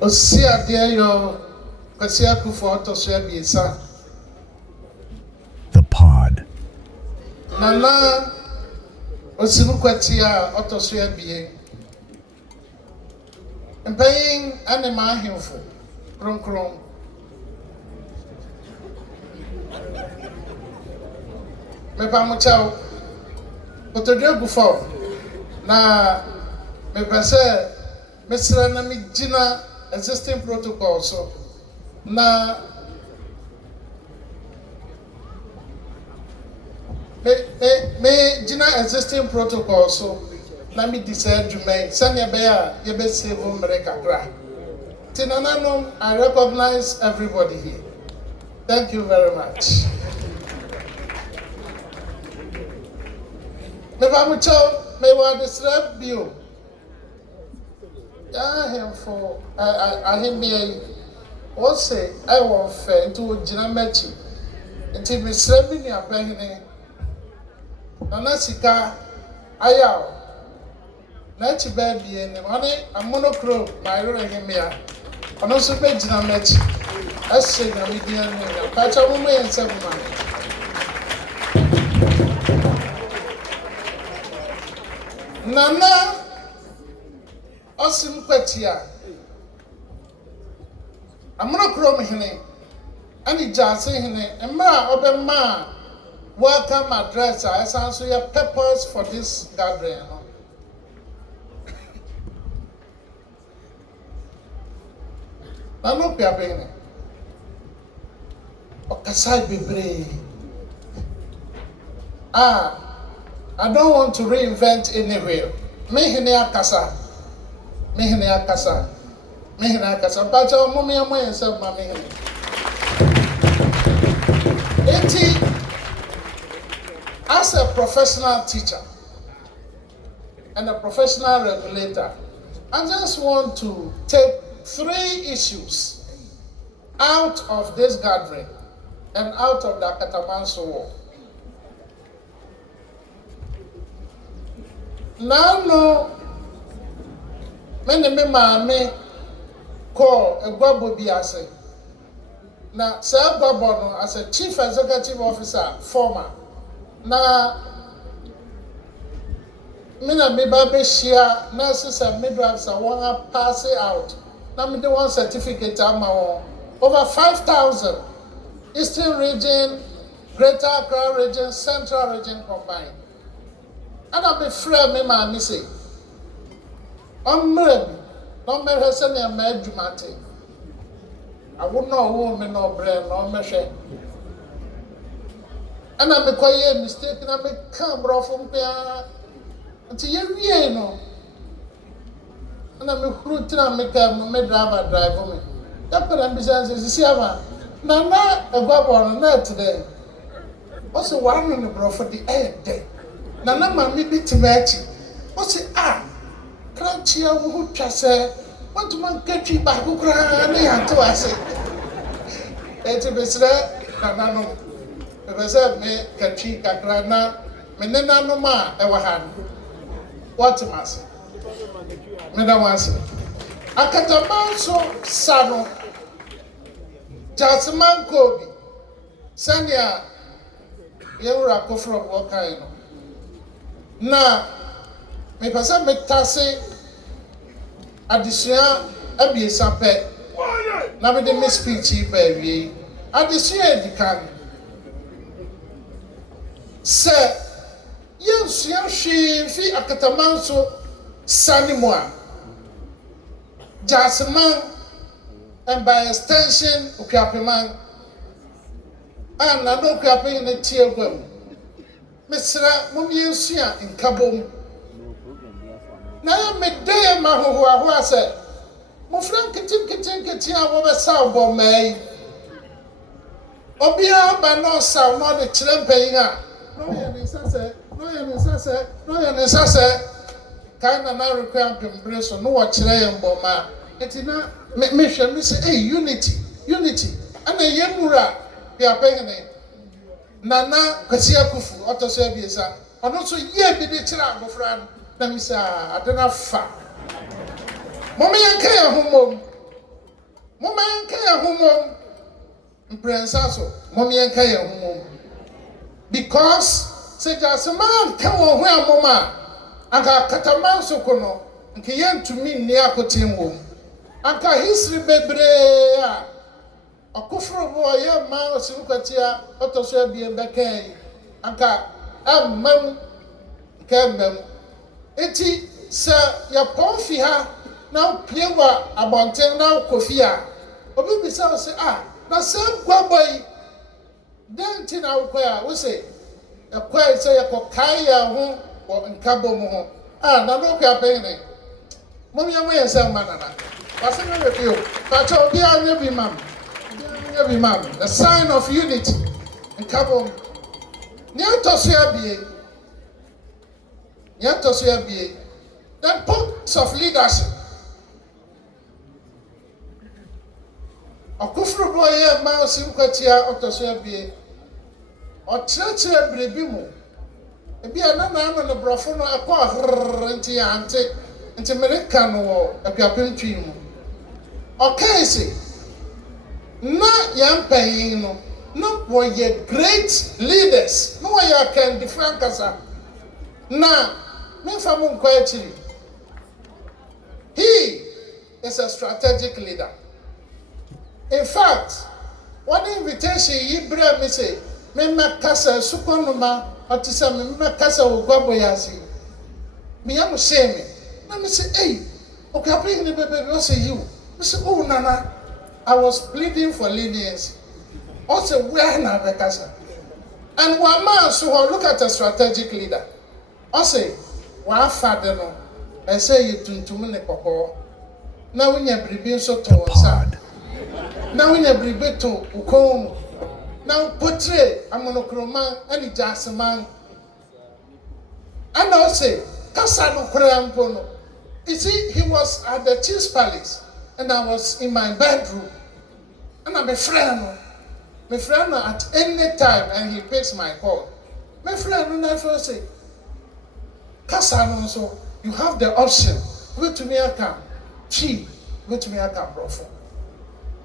Osia dear yo Kwasiaku for Tosua Biesa. The Pod. Nana Osimu Kwatia Otosua Bie. And paying Anima Himful. Kron. Me pamuchao. Otodio before. Na me pese Mr. Nami Gina existing protocol so na me Gina existing protocol so na me decide to make sanya beya yebe save America kra. Tinananom, I recognize everybody here. Thank you very much. Me pamuchao me wa describe you. Him for I him me what say I want fair to Gina Mechi until me srebi ni abehine Nana Sika ayaw na chi baby ene money Amanokrom Akuapem ya ono so be Gina Mechi ase na me dia ne pa cha mo me nsem ma Nana Osim Kwatia Amanokrom hene ani jase hene emma obema welcome address I so your purpose for this gathering no Nano Akuapem okasai bebre I don't want to reinvent anywhere me hene akasa Mehene akasa. Bacha omomi amoye se ma mehene. As a professional teacher and a professional regulator, I just want to take 3 issues out of this gathering and out of the Akatamanso war. Now, mene me maame call egwabo bi ase na se egwabo no as a chief executive officer former na mina me ba be share na sisa midwives are one pass out na me the one certificate ama over 5,000 Eastern region, Greater Accra region, Central region combined. And I be free me maame say no me hese na ma adwumate awo no wo me no bre no me hwe ana me koye mistake na me kan brofo mpia nti ye wie no ana me huru tina me ka me drive me ya pera business sisi ama na egwabo no na today also one no brofo di day na ma me bitimachi o si Kranchia who chase, want to man get you back, who cry, and to us. It's a visitor, Nanano. If I said me, Kachi, Kakrana, Menena no ma, ever had. What a mass. Madam was Akatamanso Sano Jasman Kobe Sanya Yura Kofra Wakaino. Now, me pasa me tase adisua abiesa pe na me de me speech ba wie adisua edikan se yensua hwe fi Akatamanso sanimo a Jasman and by extension Akuapem and na no Akuapem ne tie gwam mesra mom yensua nkabom na me dey ma ho ase mo fran kitin a wo be saw bo mai obia ba no saw no de kire mpayin a no ye ne sase kai na require pembre so no wo kire ye mbo ma etina me hwe me say unity ana ye mura Akuapem ne nana kwasi akufu otoso abiesa ono so ye bi de kire agofra no na mi say adena fa Mommy and Kaya Humom, Mama yanka ya humom. Mprensa so. Mama yanka ya humom. Because se jasman ka wo ho amoma. Anka kataman so kono. Nke yentumi nni akotem wo. Anka history bebre a. Akufro bo ya ma osimkwatia otoso abie bekan. Anka amam kemem. Eti sa ya ponfi ha na piewa abonten na kofia. Obi bisa say na sem gwaboy denti na ukwa wo say ekwa say yakokai ya ho wo nkabo mo ho na no kwa pene mo ya mo yesa manana wase me review pa cho bi anya bi mam the sign of unity nkabo ni atoso abie the points of leadership. Akufro boye ma osimkwatia otoso abie otrechre brebi mu ebi ana na no brofo no ekọ nti ante nti mereka no Akuapem twi mu okay say na yampanyin no boye great leaders no ya can different kasa na me famu nkwa achiri. He is a strategic leader. In fact, one invitation he brought me say, "Me makasa sukonuma atisa me makasa ugwaboyasi." Me am shame. Na me say, "Hey, Akuapem ni bebe we say you." Me say, "Oh nana, I was pleading for leniency." Also, where na bekasa? And one man so look at a strategic leader. Also, one father no, I say you tuntum ne kokko. Na wunya bribi so to wonsa. Na wunya bribi to ukom. Na portray Amanokrom ani Jasman. And also, kasa no kura mpo no. You see, he was at the Chief's Palace and I was in my bedroom. And I'm a friend. My friend at any time and he picks my call. My friend no first say, kasa no so you have the option. Wait to me account. Wait to me account, bro.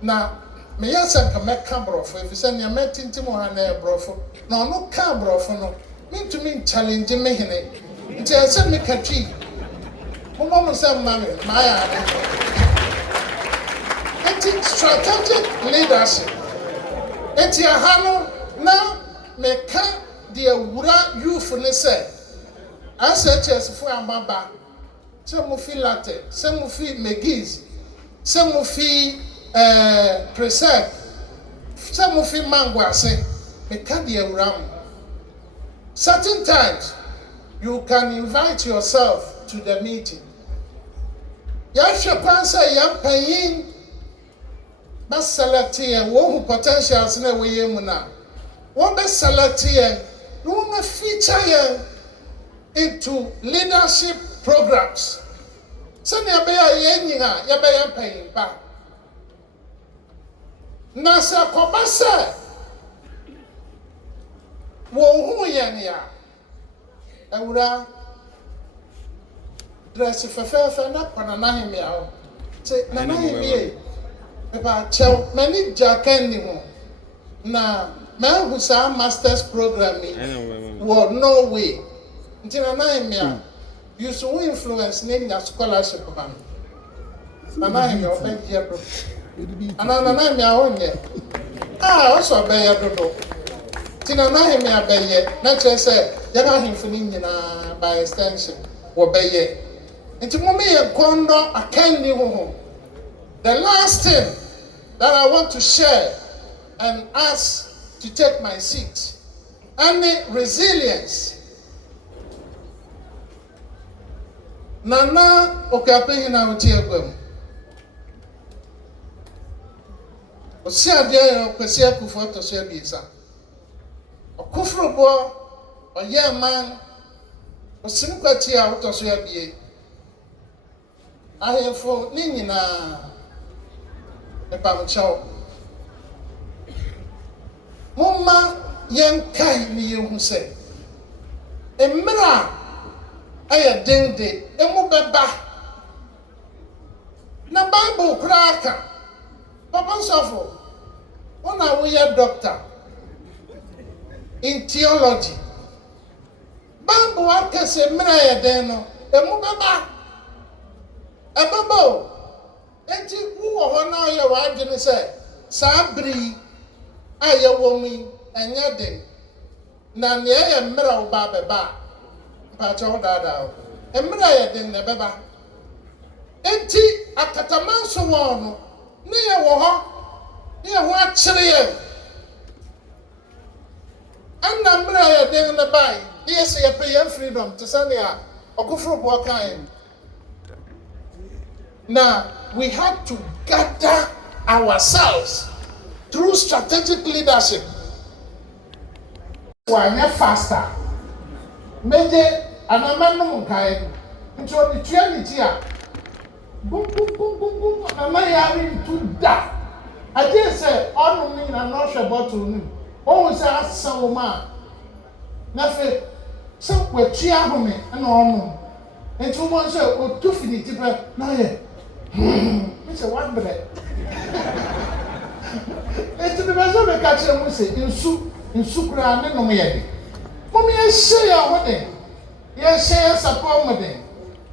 Now, me yasa ka meka bro. If you say me metinti mo ha na bro. No ka bro no. Me to me challenge me hene. Nti I say me ka twi. Mo mo say mama my It's strategic leadership. Eti ahano na meka the wura youth ne say SHS for amaba. Some of you latte, some of you McGee's, some of you Preserve, some of you Manguase, meka the wura. Certain times you can invite yourself to the meeting. Yasha kwansa yampayin ba select here who potentials na we mu na. Won be select here, no na feature here into leadership programs. Sani abeya yenyinga yabeya yampayin ba. Na sa kobasa wo hu yen ya. Ewura dress fefe na kwana na himi aho. Say na na himi eba chew many jacken ni ho. Na man who sa masters program ni wo no way. Nti na himi a you so influence name ya scholarship ban. Na himi open here bro. Ana na himi aho nye. Also be ya dodo. Tina na himi abeye na che say ya na himfo ni nyina by extension wo beye. Nti mo me ye kondo akendi ho. The last thing that I want to share and ask to take my seat, any resilience. Nana Akuapem hina uti egwem. Osi ade yo kwesi akufo to so abiesa. Okufro bo oye man osim kwati a to so abie. Ahefo ni nyina epamchao. Mumma yenkai ni yehu se. Emra aya dende emu beba. Na Bible kraka Also, when I was a doctor in theology, Bible what can say mmerɛ den no emu bɛba ɛbɛba enti wo hɔ na yɛ wadwene sɛ saa biri a yɛwɔ mu ɛnyɛ den na ne yɛ mmerɛ wo ba bɛba mpakyɛ wo daadaa mmerɛ yɛ den na bɛba enti akataman so wɔ no ne yɛ wɔ hɔ ne yɛ ho akyere yɛ ɛnna mmerɛ yɛ den na bai yes, you pay your freedom to send here. Now, we have to gather ourselves through strategic leadership. Why not faster? Maybe an amendment kind into the trinity. Boom, boom, boom, boom, boom. Am I having to die? I didn't say, oh, no, I'm not sure about to. Always ask someone. Nothing. So we tia home and on. And two months ago, two finity, but now, it's a one bread. And to the vessel, the catcher will say, in soup, in sucra, and no me. Mommy, I say our wedding. Yes, say us upon wedding.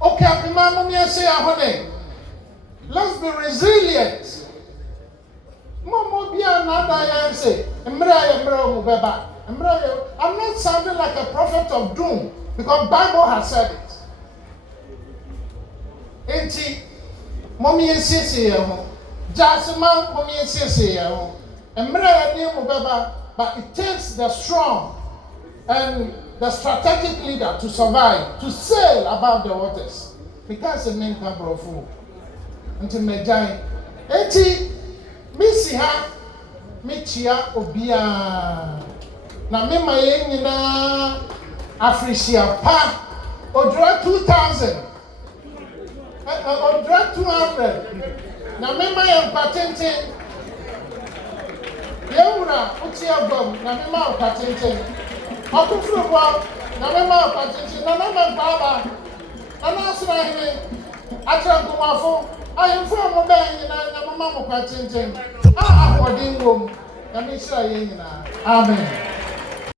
Okay, Mamma, I say our wedding. Let's be resilient. Mama, be another answer. And Mary, Baba. I'm not sounding like a prophet of doom because Bible has said it. Enti, mommy and sissy, Jasima, mommy and sissy, and but it takes the strong and the strategic leader to survive, to sail above the waters. Because the men come from food. Until me giant. Enti, Missy ha, Michia Obia. Na me ma ye nyina Africia pa odra 2000 odra 200 na me ma ye patente yewura uti agom na me ma patente akufuru bo na me ma patente na me baba na asra hene atra nkomafo ayemfo mo ba nyina na me ma patente a ahodin wom na me hira ye nyina amen.